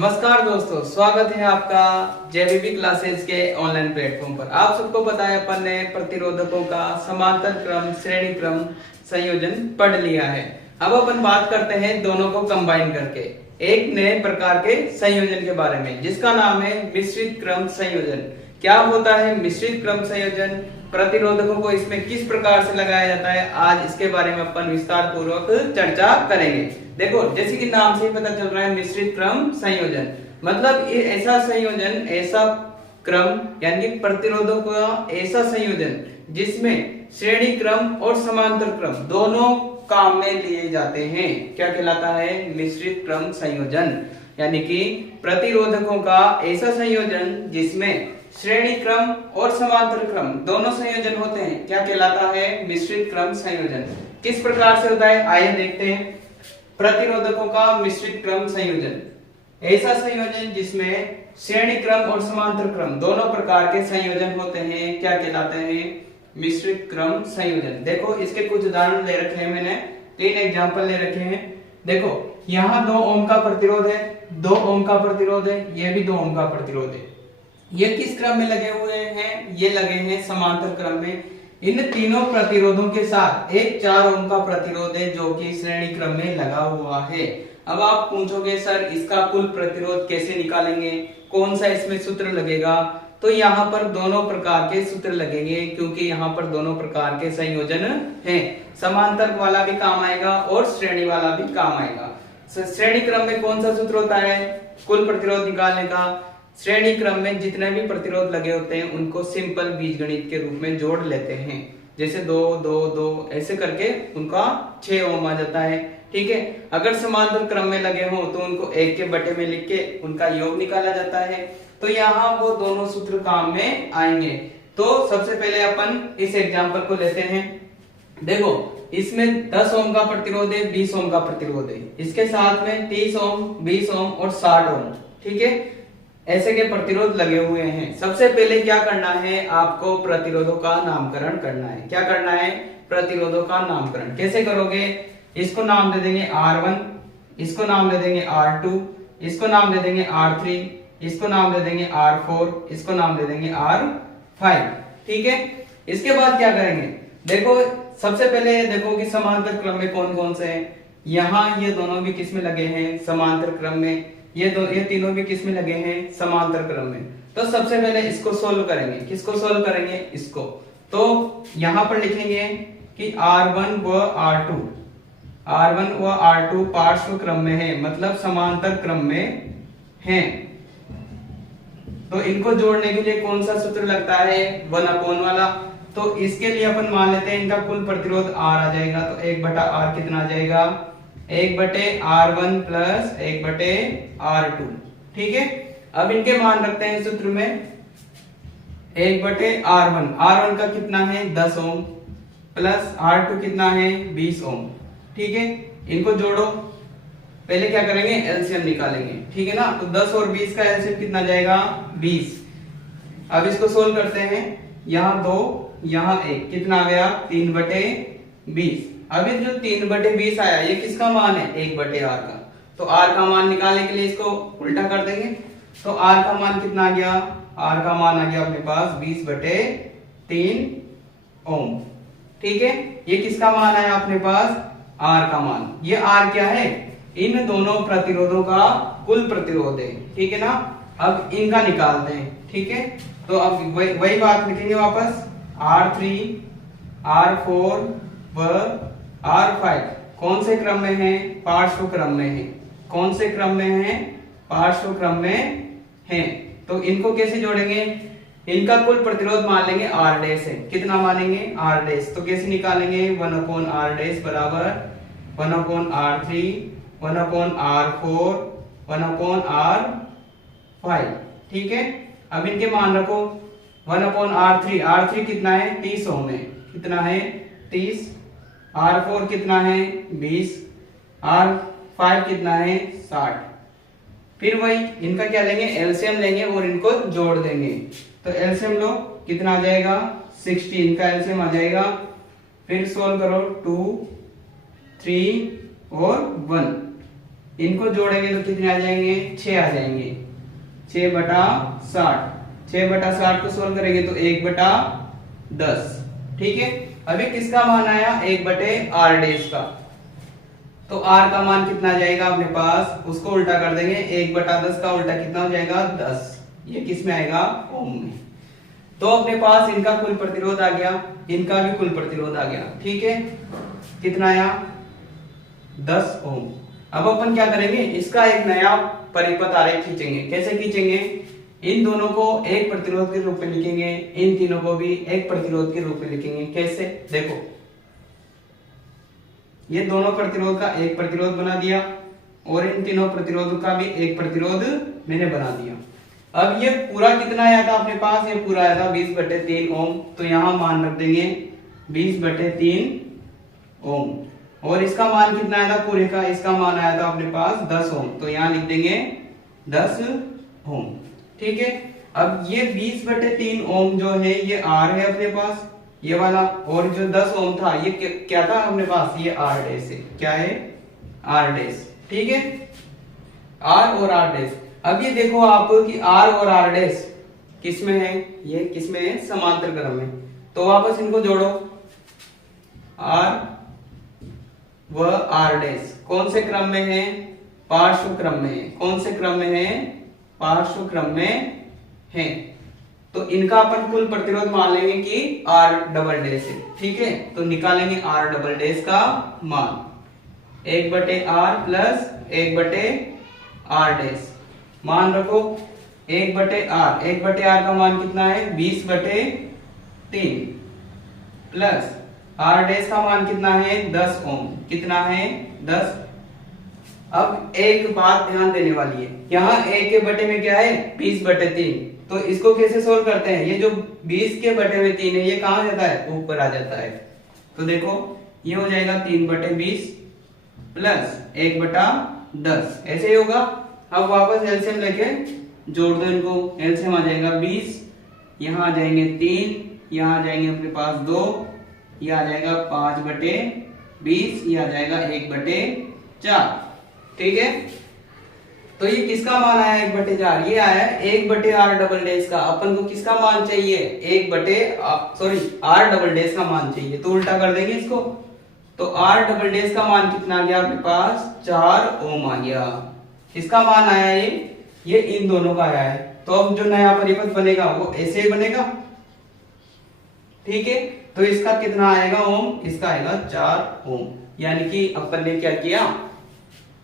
नमस्कार दोस्तों, स्वागत है आपका जेबीबी क्लासेस के ऑनलाइन प्लेटफॉर्म पर। आप सबको पता है अपन ने प्रतिरोधकों का समांतर क्रम, श्रेणी क्रम, संयोजन पढ़ लिया है। अब अपन बात करते हैं दोनों को कंबाइन करके एक नए प्रकार के संयोजन के बारे में, जिसका नाम है मिश्रित क्रम संयोजन। क्या होता है मिश्रित क्रम संयोजन, प्रतिरोधकों को इसमें किस प्रकार से लगाया जाता है, आज इसके बारे में अपन विस्तार पूर्वक चर्चा करेंगे। देखो, जैसे कि नाम से ही पता चल रहा है मिश्रित क्रम संयोजन मतलब ये ऐसा संयोजन, ऐसा क्रम यानी प्रतिरोधकों का ऐसा संयोजन जिसमें श्रेणी क्रम और समांतर क्रम दोनों काम में लिए जाते हैं। क्या कहलाता है? मिश्रित क्रम संयोजन। यानी कि प्रतिरोधकों का ऐसा संयोजन जिसमें श्रेणी क्रम और समांतर क्रम दोनों संयोजन होते हैं, क्या कहलाता है? मिश्रित क्रम संयोजन। किस प्रकार से होता है, आइए देखते हैं। प्रतिरोधकों का मिश्रित क्रम संयोजन, ऐसा संयोजन जिसमें श्रेणी क्रम और समांतर क्रम दोनों प्रकार के संयोजन होते हैं, क्या कहलाते हैं? मिश्रित क्रम संयोजन। देखो, इसके कुछ उदाहरण ले रखे हैं मैंने, 3 एग्जांपल ले रखे हैं। देखो, यहाँ 2 ओम का प्रतिरोध है, 2 ओम का प्रतिरोध है, ये भी 2 ओम का प्रतिरोध है। ये किस क्रम में लगे हुए हैं? ये लगे हैं समांतर क्रम में। इन तीनों प्रतिरोधों के साथ एक 4 ओम का प्रतिरोध है जो कि श्रेणी क्रम में लगा हुआ है। अब आप पूछोगे सर इसका कुल प्रतिरोध कैसे निकालेंगे, कौन सा इसमें सूत्र लगेगा? तो यहाँ पर दोनों प्रकार के सूत्र लगेंगे, क्योंकि यहाँ पर दोनों प्रकार के संयोजन हैं। समांतर वाला भी काम आएगा और श्रेणी वाला भी काम आएगा। श्रेणी क्रम में कौन सा सूत्र होता है कुल प्रतिरोध निकालने का? श्रेणी क्रम में जितने भी प्रतिरोध लगे होते हैं उनको सिंपल बीजगणित के रूप में जोड़ लेते हैं। जैसे 2 2 2 ऐसे करके उनका 6 ओम आ जाता है। ठीक है, अगर समांतर क्रम में लगे हो तो उनको 1 के बटे में लिख के उनका योग निकाला जाता है। तो यहाँ वो दोनों सूत्र काम में आएंगे। तो सबसे पहले अपन इस एग्जाम्पल को लेते हैं। देखो, इसमें 10 ओम का प्रतिरोध है, 20 ओम का प्रतिरोध है, इसके साथ में 30 ओम, 20 ओम और 60 ओम। ठीक है, ऐसे के प्रतिरोध लगे हुए हैं। सबसे पहले क्या करना है, आपको प्रतिरोधों का नामकरण करना है। क्या करना है? प्रतिरोधों का नामकरण। कैसे करोगे? इसको नाम दे देंगे R1, इसको नाम दे देंगे R2, इसको नाम दे देंगे R3, इसको नाम दे देंगे R4, इसको नाम दे देंगे R5। ठीक है, इसके बाद क्या करेंगे? देखो, सबसे पहले देखो कि समांतर क्रम में कौन कौन से हैं। यहाँ ये दोनों भी किस में लगे हैं? समांतर क्रम में। ये तीनों भी किस में लगे हैं? समांतर क्रम में। तो सबसे पहले इसको सोल्व करेंगे। किसको सोल्व करेंगे? इसको। तो यहां पर लिखेंगे कि R1 व R2 पार्श्व क्रम में है, मतलब समांतर क्रम में हैं। तो इनको जोड़ने के लिए कौन सा सूत्र लगता है? 1 वाला। तो इसके लिए अपन मान लेते हैं इनका कुल प्रतिरोध R आ जाएगा। तो 1/R कितना आ जाएगा? 1/R1 plus 1/R2। ठीक है, अब इनके मान रखते हैं सूत्र में। 1/R1 का कितना है? 10 ओम प्लस R2 कितना है? 20 ओम। ठीक है, इनको जोड़ो। पहले क्या करेंगे? एलसीएम निकालेंगे। ठीक है ना? तो 10 और 20 का एलसीएम कितना जाएगा? 20। अब इसको सोल्व करते हैं। यहाँ 2, यहाँ 1, कितना आ गया? 3/20। अभी जो 3/20 आया, ये किसका मान है? 1/R का। तो R का मान निकालने के लिए इसको उल्टा कर देंगे। तो R का मान कितना आ गया? R का मान आ गया अपने पास 20/3 ओम। ठीक है, ये किसका मान आया अपने पास? R का मान। ये R क्या है? इन दोनों प्रतिरोधों का कुल प्रतिरोध है। ठीक है ना? अब इनका निकालते हैं। ठीक है, तो अब वही बात लिखेंगे वापस। R3, R4 व R5 कौन से क्रम में है? पार्श्व क्रम में है। कौन से क्रम में है? पार्श्व क्रम में है। तो इनको कैसे जोड़ेंगे? इनका कुल प्रतिरोध मान लेंगे R डैश है। कितना मानेंगे? R dash. तो कैसे निकालेंगे? 1/R डैश बराबर 1/R3, 1/R4, 1/R5। ठीक है, अब इनके मान रखो। 1/R3, R3 कितना है? 30 ओम है। कितना है? 30। R4 कितना है? 20। R5 कितना है? 60। फिर वही इनका क्या लेंगे? एलसीएम लेंगे और इनको जोड़ देंगे। तो एलसीएम लो, कितना आ जाएगा? 60। इनका एलसीएम आ जाएगा। फिर सोल्व करो, 2, 3 और 1। इनको जोड़ेंगे तो कितने आ जाएंगे, 6 आ जाएंगे, 6/60। 6/60 को सोल्व करेंगे तो 1/10। ठीक है, अभी किसका मान आया, 1/r' का। तो r का मान कितना जाएगा अपने पास, उसको उल्टा कर देंगे, 1/10 का उल्टा कितना हो जाएगा, 10। ये किस में आएगा, ओम में। तो अपने पास इनका कुल प्रतिरोध आ गया, इनका भी कुल प्रतिरोध आ गया। ठीक है, कितना आया, 10 ओम। अब अपन क्या करेंगे, इसका एक नया परिपथ आरेख खींचेंगे। कैसे खींचेंगे, इन दोनों को एक प्रतिरोध के रूप में लिखेंगे, इन तीनों को भी एक प्रतिरोध के रूप में लिखेंगे। कैसे, देखो, ये दोनों प्रतिरोध का एक प्रतिरोध बना दिया और इन तीनों प्रतिरोधों का भी एक प्रतिरोध मैंने बना दिया। अब ये पूरा कितना आया था अपने पास, ये पूरा आया था 20/3 ओम। तो यहां मान रख देंगे 20/3 ओम। और इसका मान कितना आया था पूरे का, इसका मान आया था अपने पास 10 ओम। तो यहां लिख देंगे 10 ओम। ठीक है, अब ये 20/3 ओम जो है ये आर है अपने पास, ये वाला, और जो 10 ओम था ये क्या था अपने पास, ये आर डैश है। क्या है, आर डैश। ठीक है, आर और आर डैश। अब ये देखो आप कि आर और आर डैश किस में है, ये किस में है, समांतर क्रम में। तो वापस इनको जोड़ो, आर व आर डैश कौन से क्रम में है, पार्श्व क्रम में है। कौन से क्रम में है, पार्श्व क्रम में है। तो इनका अपन कुल प्रतिरोध मान लेंगे कि R" है। ठीक है, तो निकालेंगे R" का मान 1/R प्लस 1/R'। मान रखो 1/R। 1/R का मान कितना है, 20/3 प्लस R' का मान कितना है, 10 ओम। कितना है, 10। अब एक बात ध्यान देने वाली है, यहाँ 1 के बटे में क्या है, 20/3। तो इसको कैसे सोल्व करते हैं, ये जो 20/3 है ये कहां जाता है, ऊपर आ जाता है। तो देखो ये हो जाएगा 3/20 प्लस 1/10, ऐसे ही होगा। अब वापस एलसीएम लेके जोड़ दो इनको, एलसीएम आ जाएगा 20, यहाँ आ जाएंगे 3, यहाँ आ जाएंगे अपने पास 2, ये आ जाएगा 5/20, ये आ जाएगा 1/4। ठीक है, तो ये किसका मान आया, 1/4। ये आया 1/R" का। अपन को किसका मान चाहिए, R" का मान चाहिए। तो उल्टा कर देंगे इसको, तो R" का मान कितना आ गया अपने पास, 4 ओम आ गया। इसका मान आया ये इन दोनों का आया है। तो अब जो नया परिपथ बनेगा वो ऐसे ही बनेगा। ठीक है, तो इसका कितना आएगा ओम, इसका आएगा 4 ओम। यानी कि अपन ने क्या किया,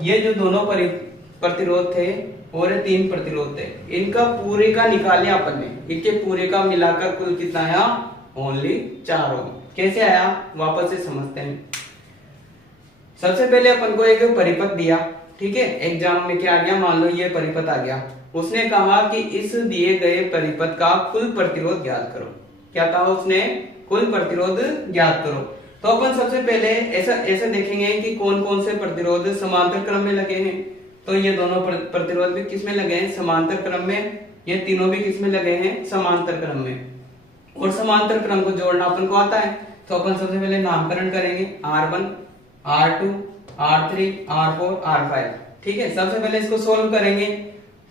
ये जो दोनों प्रतिरोध थे और ये 3 प्रतिरोध थे, इनका पूरे का निकाल लिया अपन ने। इनके पूरे का मिलाकर कुल कितना आया, ओनली 4 ओम। कैसे आया, वापस से समझते हैं। सबसे पहले अपन को एक परिपथ दिया। ठीक है, एग्जाम में क्या आ गया, मान लो ये परिपथ आ गया। उसने कहा कि इस दिए गए परिपथ का कुल प्रतिरोध ज्ञात करो। क्या कहा उसने, कुल प्रतिरोध ज्ञात करो। तो अपन सबसे पहले ऐसा देखेंगे कि कौन कौन से प्रतिरोध समांतर क्रम में लगे हैं। तो ये दोनों प्रतिरोध भी किस में लगे हैं, समांतर क्रम में। ये तीनों भी किस में लगे हैं, समांतर क्रम में। और समांतर क्रम को जोड़ना अपन को आता है। तो अपन सबसे पहले नामकरण करेंगे, R1, R2, R3, R4, R5। ठीक है, सबसे पहले इसको सोल्व करेंगे।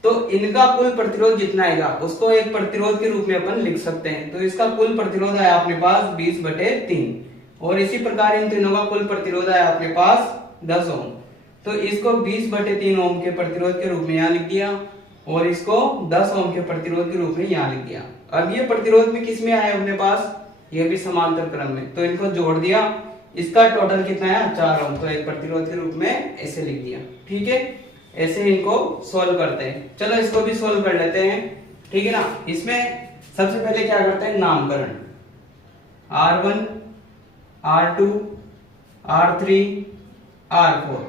तो इनका कुल प्रतिरोध जितना आएगा उसको एक प्रतिरोध के रूप में अपन लिख सकते हैं। तो इसका कुल प्रतिरोध आया अपने पास 20/3, और इसी प्रकार इन तीनों का कुल प्रतिरोध आया अपने पास 10 ओम। तो इसको 20/3 ओम के प्रतिरोध के रूप में यहाँ लिख दिया, और इसको 10 ओम के प्रतिरोध के रूप में यहाँ लिख दिया। अब ये प्रतिरोध भी किस में आया अपने पास, ये भी समांतर क्रम में। तो इनको जोड़ दिया, इसका टोटल कितना आया, 4 ओम। तो एक प्रतिरोध के रूप में ऐसे लिख दिया। ठीक है, ऐसे इनको सोल्व करते हैं। चलो इसको भी सोल्व कर लेते हैं। ठीक है ना, इसमें सबसे पहले क्या करते हैं, नामकरण। R1, R2, R3, R4।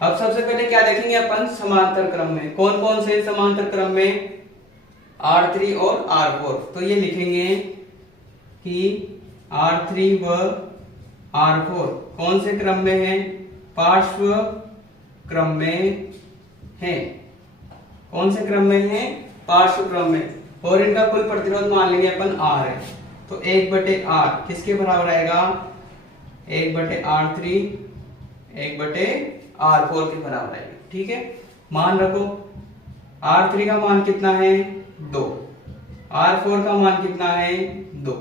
अब सबसे पहले क्या देखेंगे अपन, समांतर क्रम में। कौन कौन से समांतर क्रम में, R3 और R4। तो ये लिखेंगे कि R3 व R4 कौन से क्रम में है, पार्श्व क्रम में है। कौन से क्रम में है, पार्श्व क्रम में। और इनका कुल प्रतिरोध मान लेंगे अपन R है। तो 1/R किसके बराबर आएगा, 1/R3, 1/R4 के बराबर आएगा। ठीक है, मान रखो R3 का मान कितना है 2, R4 का मान कितना है 2।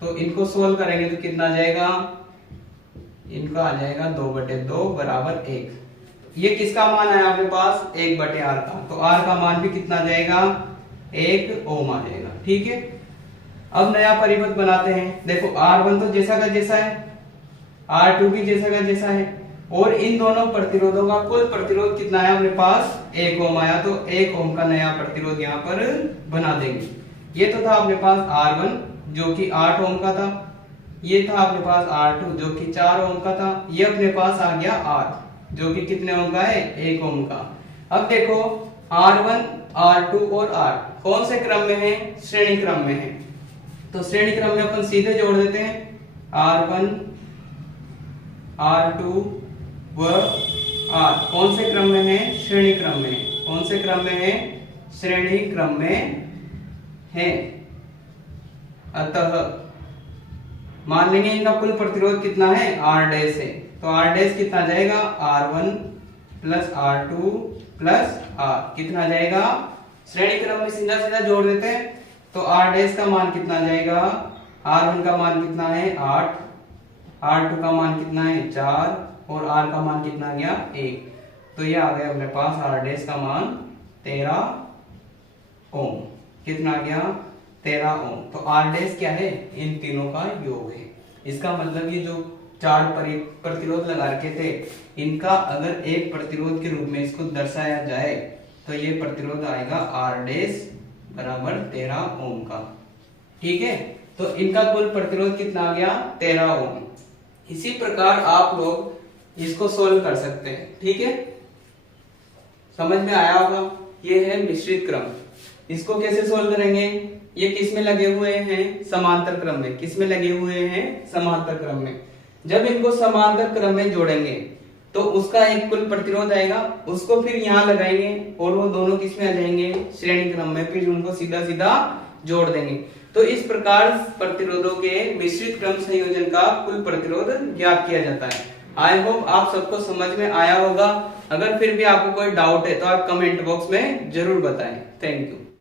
तो इनको सोल्व करेंगे तो कितना आ जाएगा, इनका आ जाएगा 2/2 बराबर 1। ये किसका मान है आपके पास 1/R का, तो R का मान भी कितना आ जाएगा 1 ओम आ जाएगा। ठीक है, अब नया परिपथ बनाते हैं। देखो R1 तो जैसा का जैसा है, R2 भी जैसा का जैसा है, और इन दोनों प्रतिरोधों का कुल प्रतिरोध कितना है अपने पास 1 ओम आया, तो 1 ओम का नया प्रतिरोध यहाँ पर बना देंगे। ये तो था अपने पास R1 जो कि 8 ओम का था, ये था अपने पास R2 जो कि 4 ओम का था, ये अपने पास आ गया R जो कि कितने ओम का है 1 ओम का। अब देखो R1, R2 और R कौन से क्रम में है, श्रेणी क्रम में है, तो श्रेणी क्रम में अपन सीधे जोड़ देते हैं R1, R2 व R कौन से क्रम में है, श्रेणी क्रम में है। कौन से क्रम में है, श्रेणी क्रम में है। अतः मान लेंगे इनका कुल प्रतिरोध कितना है R डैश है, तो R डैश कितना जाएगा R1 plus R2 plus R कितना जाएगा, श्रेणी क्रम में सीधा सीधा जोड़ देते हैं तो R डैश का मान कितना जाएगा, R1 का मान कितना है 8, R2 का मान कितना है 4 और R का मान कितना गया 1। तो ये आ गया अपने पास R डैश का मान 13 ओम। कितना गया 13 ओम। तो R डैश क्या है, इन तीनों का योग है। इसका मतलब ये जो 4 प्रतिरोध लगा रखे थे, इनका अगर एक प्रतिरोध के रूप में इसको दर्शाया जाए तो ये प्रतिरोध आएगा R डैश बराबर 13 ओम का। ठीक है, तो इनका कुल प्रतिरोध कितना आ गया 13 ओम। इसी प्रकार आप लोग इसको सोल्व कर सकते हैं। ठीक है, समझ में आया होगा। ये है मिश्रित क्रम। इसको कैसे सोल्व करेंगे, ये किस में लगे हुए हैं, समांतर क्रम में। किस में लगे हुए हैं, समांतर क्रम में। जब इनको समांतर क्रम में जोड़ेंगे तो उसका एक कुल प्रतिरोध आएगा, उसको फिर यहाँ लगाएंगे और वो दोनों किस में आ जाएंगे, श्रेणी क्रम में। फिर उनको सीधा सीधा जोड़ देंगे। तो इस प्रकार प्रतिरोधों के मिश्रित क्रम संयोजन का कुल प्रतिरोध ज्ञात किया जाता है। आई होप आप सबको समझ में आया होगा। अगर फिर भी आपको कोई डाउट है तो आप कमेंट बॉक्स में जरूर बताएं। Thank you.